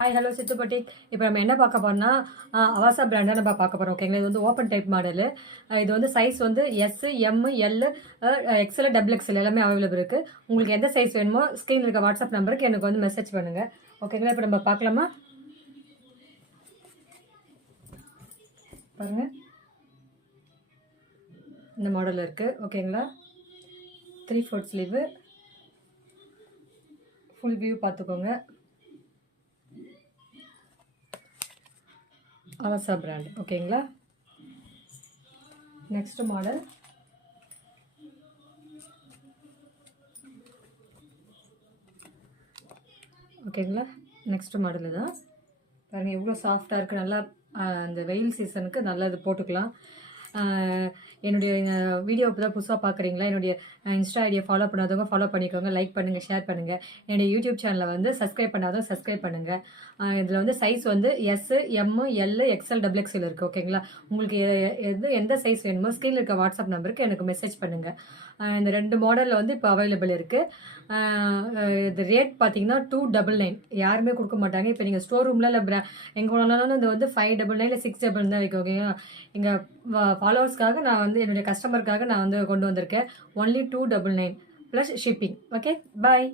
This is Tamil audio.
Hi hello சித்துப்பட்டி. இப்போ நம்ம என்ன பார்க்க போறோம்னா அவாசா பிராண்டை நம்ம பார்க்க போகிறோம். ஓகேங்களா, இது வந்து ஓப்பன் டைப் மாடலு. இது வந்து சைஸ் வந்து S, M, L, XL, double XL எல்லாமே அவைலபிள் இருக்குது. உங்களுக்கு எந்த சைஸ் வேணுமோ ஸ்க்ரீனில் இருக்க வாட்ஸ்அப் நம்பருக்கு எனக்கு வந்து மெசேஜ் பண்ணுங்கள். ஓகேங்களா, இப்போ நம்ம பார்க்கலாமா? பாருங்கள், இந்த மாடல் இருக்குது. ஓகேங்களா, 3/4 ஸ்லீவு, ஃபுல் வியூ பார்த்துக்கோங்க. அவாசா பிராண்ட். ஓகேங்களா, நெக்ஸ்ட் மாடல் ஓகேங்களா, நெக்ஸ்ட் மாடல் தான். பாருங்கள் எவ்வளோ சாஃப்டாக இருக்குது. நல்லா அந்த வெயில் சீசனுக்கு நல்லா இது போட்டுக்கலாம். என்னுடைய வீடியோ இப்போ தான் புதுசாக பார்க்குறீங்களா? என்னுடைய இன்ஸ்டா ஐடியை ஃபாலோ பண்ணாதவங்க ஃபாலோ பண்ணிக்கோங்க. லைக் பண்ணுங்கள், ஷேர் பண்ணுங்கள். என்னுடைய யூடியூப் சேனலை வந்து சப்ஸ்கிரைப் பண்ணாதவங்க சப்ஸ்கிரைப் பண்ணுங்கள். இதில் வந்து சைஸ் வந்து S, M, L, XL, double XL இருக்குது. ஓகேங்களா, உங்களுக்கு எந்த சைஸ் வேணுமோ ஸ்க்ரீனில் இருக்க வாட்ஸ்அப் நம்பருக்கு எனக்கு மெசேஜ் பண்ணுங்கள். இந்த 2 மாடலில் வந்து இப்போ அவைலபிள் இருக்குது. இது ரேட் பார்த்தீங்கன்னா 299. யாருமே கொடுக்க மாட்டாங்க. இப்போ நீங்கள் ஸ்டோர் ரூமில் இல்லை எங்கே போனாலும் இது வந்து 599 இல்லை 699 தான் வைக்கும். ஓகேங்களா, எங்கள் ஃபாலோவர்ஸ்க்காக நான் வந்து என்னுடைய கஸ்டமருக்காக நான் வந்து கொண்டு வந்திருக்கேன். Only 299 plus shipping. ஓகே, பாய்.